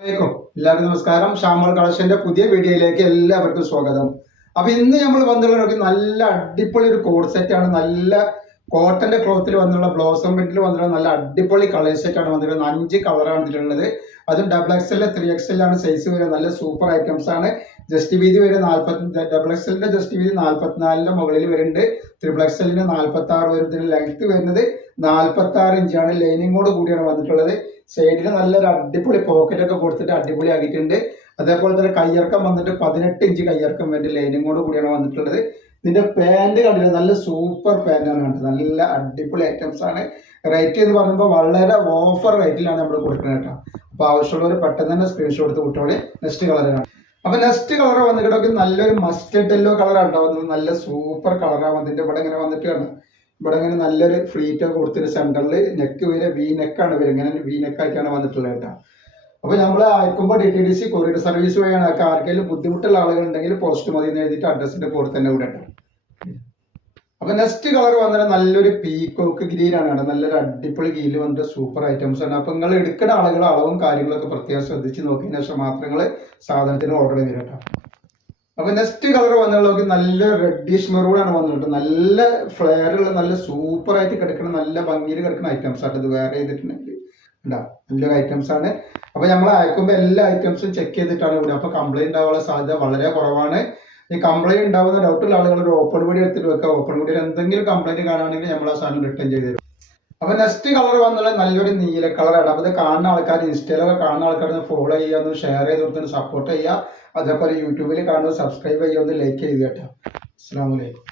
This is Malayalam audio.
എല്ലാവർക്കും നമസ്കാരം. ഷാമോൾ കളക്ഷന്റെ പുതിയ വീഡിയോയിലേക്ക് എല്ലാവർക്കും സ്വാഗതം. അപ്പൊ ഇന്ന് നമ്മൾ വന്നിട്ടുള്ള നല്ല അടിപൊളി ഒരു കോഡ് സെറ്റ് ആണ്. നല്ല കോട്ടന്റെ ക്ലോത്തിൽ വന്നുള്ള ബ്ലോസം പ്രിന്റിൽ വന്നിട്ടുള്ള നല്ല അടിപൊളി കളർ സെറ്റ് ആണ് വന്നിട്ടുള്ളത്. 5 കളറാണ് ഇതിലുള്ളത്. അതും XXL 3XL ആണ് സൈസ് വരുന്നത്. നല്ല സൂപ്പർ ഐറ്റംസ് ആണ്. ജസ്റ്റ് വീതി വരെ 40, XXL ജസ്റ്റ് വീതി 44 മുകളിൽ വരുന്നുണ്ട്. XXL 46 വരും. ഇതിന് ലെങ്ത് വരുന്നത് 46 ഇഞ്ചാണ്. ലൈനിങ്ങോട് കൂടിയാണ് വന്നിട്ടുള്ളത്. സൈഡിൽ നല്ലൊരു അടിപൊളി പോക്കറ്റ് ഒക്കെ കൊടുത്തിട്ട് അടിപൊളി ആക്കിയിട്ടുണ്ട്. അതേപോലെ തന്നെ കയ്യിറക്കം വന്നിട്ട് 18 ഇഞ്ച് കയ്യിറക്കം വേണ്ടി ലൈനിങ്ങോട് കൂടിയാണ് വന്നിട്ടുള്ളത്. ഇതിന്റെ പാന്റ് കണ്ടില്ല, നല്ല സൂപ്പർ പാന്റാണ് കണ്ടത്. നല്ല അടിപൊളി ഐറ്റംസ് ആണ്. റേറ്റ് എന്ന് പറയുമ്പോൾ വളരെ ഓഫർ റേറ്റിലാണ് നമ്മൾ കൊടുക്കുന്നത് കേട്ടോ. അപ്പൊ ആവശ്യമുള്ളവർ പെട്ടെന്ന് തന്നെ സ്ക്രീൻഷോട്ട് എടുത്ത് വിട്ടോളി. നെക്സ്റ്റ് കളറാണ്. അപ്പൊ നെക്സ്റ്റ് കളർ വന്നിട്ട് നല്ലൊരു മസ്റ്റർഡ് യെല്ലോ കളറാണ് ഉണ്ടാവുന്നത്. നല്ല സൂപ്പർ കളറാണ് വന്നിട്ട്. ഇവിടെ ഇങ്ങനെ വന്നിട്ട് കാണാം. ഇവിടെ ഇങ്ങനെ നല്ലൊരു ഫ്ലീറ്റ് ഒക്കെ കൊടുത്തിട്ട് സെന്ററിൽ നെക്ക് വരെ വി നെക്കാണ് വരും. ഇങ്ങനെ വി നെക്കായിട്ടാണ് വന്നിട്ടുള്ളത് കേട്ടോ. അപ്പൊ നമ്മൾ അയക്കുമ്പോൾ DTDC കൊറിയർ സർവീസ് വഴിയാണ്. ആർക്കെങ്കിലും ബുദ്ധിമുട്ടുള്ള ആളുകൾ ഉണ്ടെങ്കിൽ പോസ്റ്റ് മതി എന്ന് എഴുതിയിട്ട് അഡ്രസ്സിന്റെ കൂടെ തന്നെ ഇവിടെ ഇട്ടാം. അപ്പൊ നെക്സ്റ്റ് കളർ വന്നിട്ട് നല്ലൊരു പീകോക്ക് ഗ്രീൻ ആണ്. നല്ലൊരു അടിപൊളി ഗ്രീനിൽ വന്നിട്ട് സൂപ്പർ ഐറ്റംസ് ആണ്. അപ്പൊ നിങ്ങൾ എടുക്കുന്ന ആളുകൾ അളവും കാര്യങ്ങളൊക്കെ പ്രത്യേകം ശ്രദ്ധിച്ച് നോക്കിയതിനു ശേഷം മാത്രം നിങ്ങൾ സാധനത്തിന് ഓർഡർ ചെയ്ത് കേട്ടോ. അപ്പൊ നെക്സ്റ്റ് കളർ വന്നുള്ളത് നല്ല റെഡിഷ് മെറൂൺ ആണ് വന്നിട്ട്. നല്ല ഫ്ലെയർ ഉള്ള നല്ല സൂപ്പർ ആയിട്ട് കിടക്കുന്ന നല്ല ഭംഗിയിൽ കിടക്കുന്ന ഐറ്റംസ് ആണ്. ഇത് വേറെ ചെയ്തിട്ടുണ്ടെങ്കിൽ ഉണ്ടാവും നല്ലൊരു ഐറ്റംസ് ആണ്. അപ്പൊ നമ്മൾ അയക്കുമ്പോൾ എല്ലാ ഐറ്റംസും ചെക്ക് ചെയ്തിട്ടാണ് ഇവിടെ. അപ്പൊ കംപ്ലൈന്റ് ഉണ്ടാവാനുള്ള സാധ്യത വളരെ കുറവാണ്. ഈ കംപ്ലൈന്റ് ഉണ്ടാവുന്ന ഡൗട്ടുള്ള ആളുകൾ ഒരു ഓപ്പൺ വീഡിയോ എടുത്തിട്ട് വെക്കുക. ഓപ്പൺ വീഡിയോയിൽ എന്തെങ്കിലും കംപ്ലൈന്റ് കാണുകയാണെങ്കിൽ നമ്മൾ ആ സാധനം റിട്ടേൺ ചെയ്ത് തരും. അപ്പൊ നെക്സ്റ്റ് കളർ വന്നുള്ള നല്ലൊരു നീല കളറാണ്. അപ്പൊ ഇത് കാണുന്ന ആൾക്കാർ, ഇൻസ്റ്റയിലൊക്കെ കാണുന്ന ആൾക്കാർ ഫോളോ ചെയ്യുക, ഒന്ന് ഷെയർ ചെയ്ത് കൊടുത്ത് സപ്പോർട്ട് ചെയ്യുക. അതേപോലെ യൂട്യൂബിൽ കാണുന്നത് സബ്സ്ക്രൈബ് ചെയ്യുക, ഒന്ന് ലൈക്ക് ചെയ്യുക കേട്ടോ. അസ്സലാമു അലൈക്കും.